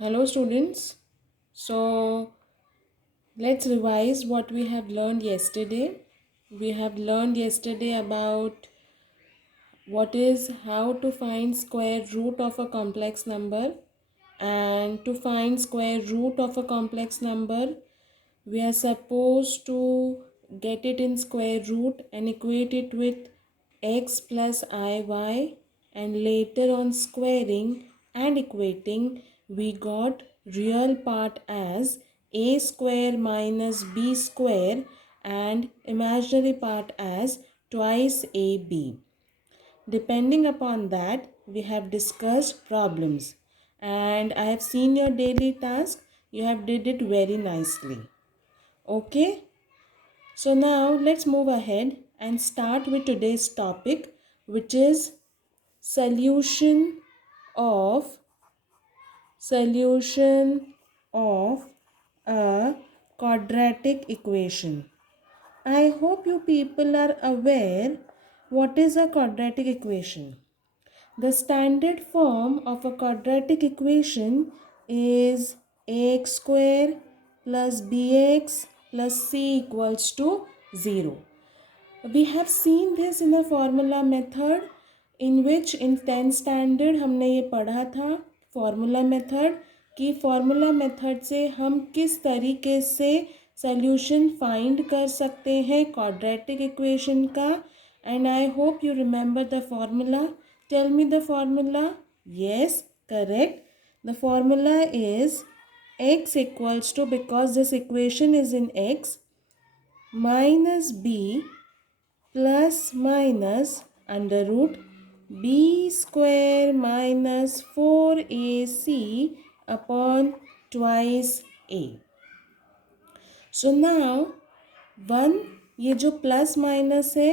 Hello students. So let's revise what we have learned yesterday. We have learned yesterday about what is how to find square root of a complex number, and to find square root of a complex number we are supposed to get it in square root and equate it with x plus iy, and later on squaring and equating we got real part as a square minus b square and imaginary part as twice ab. Depending upon that, we have discussed problems, and I have seen your daily task. You have did it very nicely. Okay, so now let's move ahead and start with today's topic, which is solution of solution of a quadratic equation. I hope you people are aware what is a quadratic equation. The standard form of a quadratic equation is ax square plus bx plus c equals to 0. We have seen this in a formula method, in which in 10th standard हमने ये पढ़ा था formula method, कि formula method से हम किस तरीके से solution find कर सकते हैं quadratic equation का. And I hope you remember the formula. Tell me the formula. Yes, correct. The formula is x equals to, because this equation is in x, minus b plus minus under root b square minus 4ac upon twice a. So now one, ये जो plus minus है,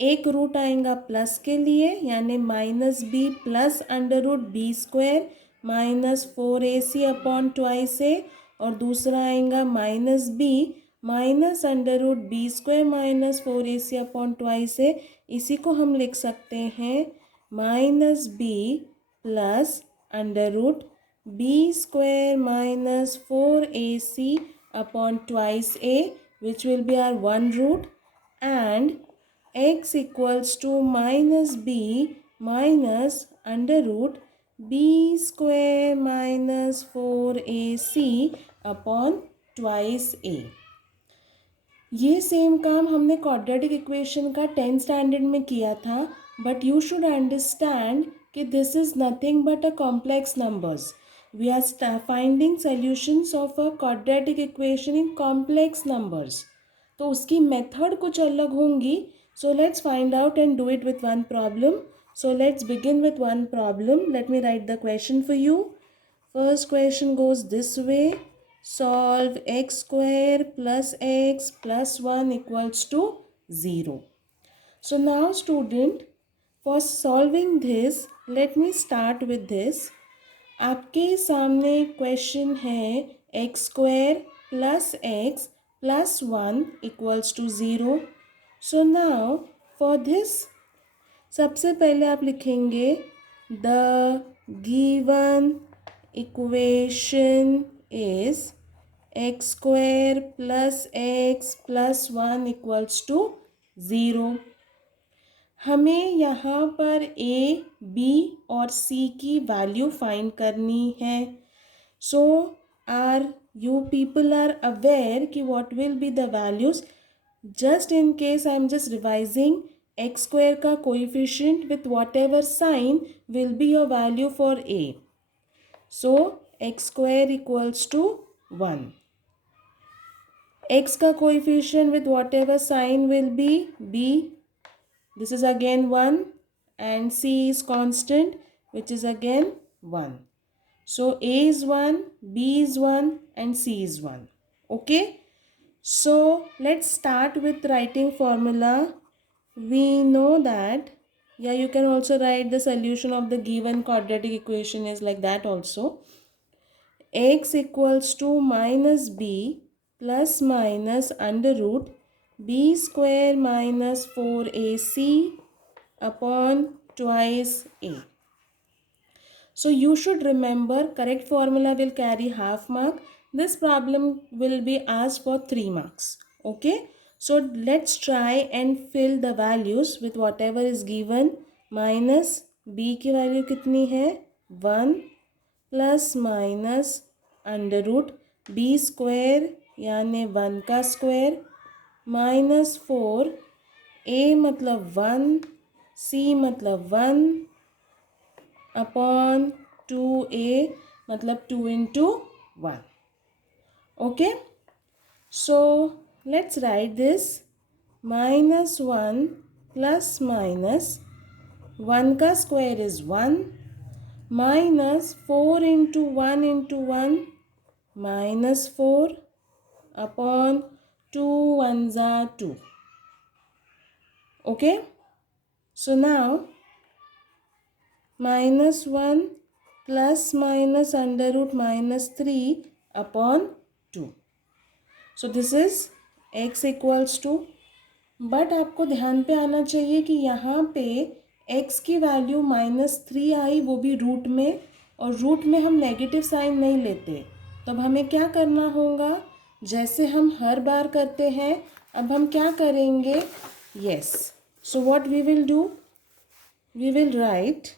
एक root आएगा plus के लिए यानी minus B plus under root B square minus 4ac upon twice A, और दूसरा आएगा minus B minus under root B square minus 4ac upon twice A. इसी को हम लिख सकते हैं minus B plus under root B square minus 4ac upon twice a, which will be our one root, and x equals to minus b minus under root b square minus 4ac upon twice a. ये same काम हमने quadratic equation का 10th standard में किया था, but you should understand कि this is nothing but a complex numbers. We are finding solutions of a quadratic equation in complex numbers. तो उसकी मेथड कुछ अलग होंगी. So let's find out and do it with one problem. So let's begin with one problem. Let me write the question for you. First question goes this way. Solve x square plus x plus 1 equals to 0. So now student, for solving this, let me start with this. आपके सामने question है x square plus x plus 1 equals to 0. So now for this सबसे पहले आप लिखेंगे the given equation is x square plus 1 equals to 0. हमें यहाँ पर ए बी और सी की वैल्यू फाइंड करनी है. So are you people are aware कि what will be the values. Just in case I am just revising, X square का coefficient with whatever sign will be your value for A. So X square equals to 1. X का coefficient with whatever sign will be B. This is again 1, and c is constant, which is again 1. So a is 1, b is 1, and c is 1. Okay. So let's start with writing formula. We know that, yeah, you can also write the solution of the given quadratic equation is like that also. X equals to minus b plus minus under root b square minus 4ac upon twice a. So you should remember, correct formula will carry half mark. This problem will be asked for 3 marks. Okay, so let's try and fill the values with whatever is given. Minus b की वैल्यू कितनी है 1 plus minus under root B square यानी 1 का square -4 a मतलब 1 c मतलब 1 upon 2a मतलब 2 into 1. Okay, so let's write this. -1 plus minus 1 का square is 1 minus 4 into 1 into 1 -4 upon 2 ones are 2. Okay, so now -1 plus minus under root -3 upon 2. So this is x equals to, but आपको ध्यान पे आना चाहिए कि यहाँ पे x की वैल्यू -3 आई, वो भी रूट में, और रूट में हम नेगेटिव साइन नहीं लेते। तो अब हमें क्या करना होगा, जैसे हम हर बार करते हैं अब हम क्या करेंगे, yes, so what we will do, we will write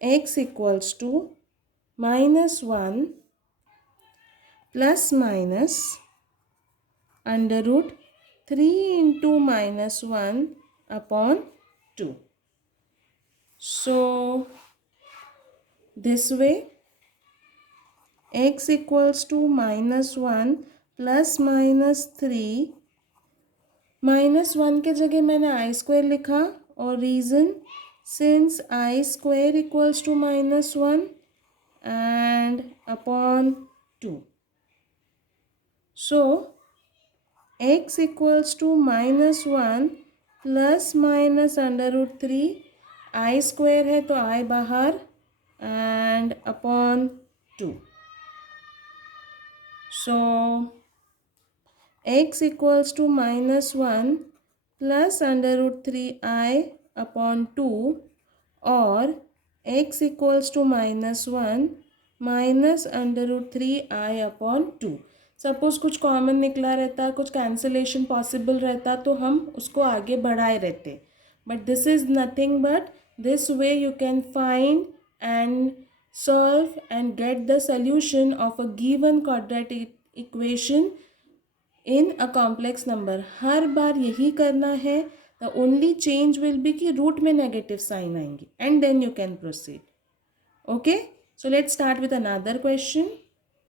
x equals to -1 plus minus under root 3 into -1 upon 2. So this way x equals to -1 plus -3, -1 के जगह मैंने आई स्क्वायर लिखा, और reason since I square equals to -1 and upon 2. So x equals to -1 plus minus under root 3, I square है तो I बाहर, and upon 2. So x equals to -1 plus under root 3i upon 2, और x equals to -1 minus under root 3i upon 2. Suppose कुछ common निकला रहता, कुछ cancellation possible रहता तो हम उसको आगे बढ़ाए रहते, but this is nothing but this way you can find and solve and get the solution of a given quadratic equation in a complex number. हर बार यही करना है. The only change will be कि रूट में negative sign आएंगे, and then you can proceed. Okay, so let's start with another question.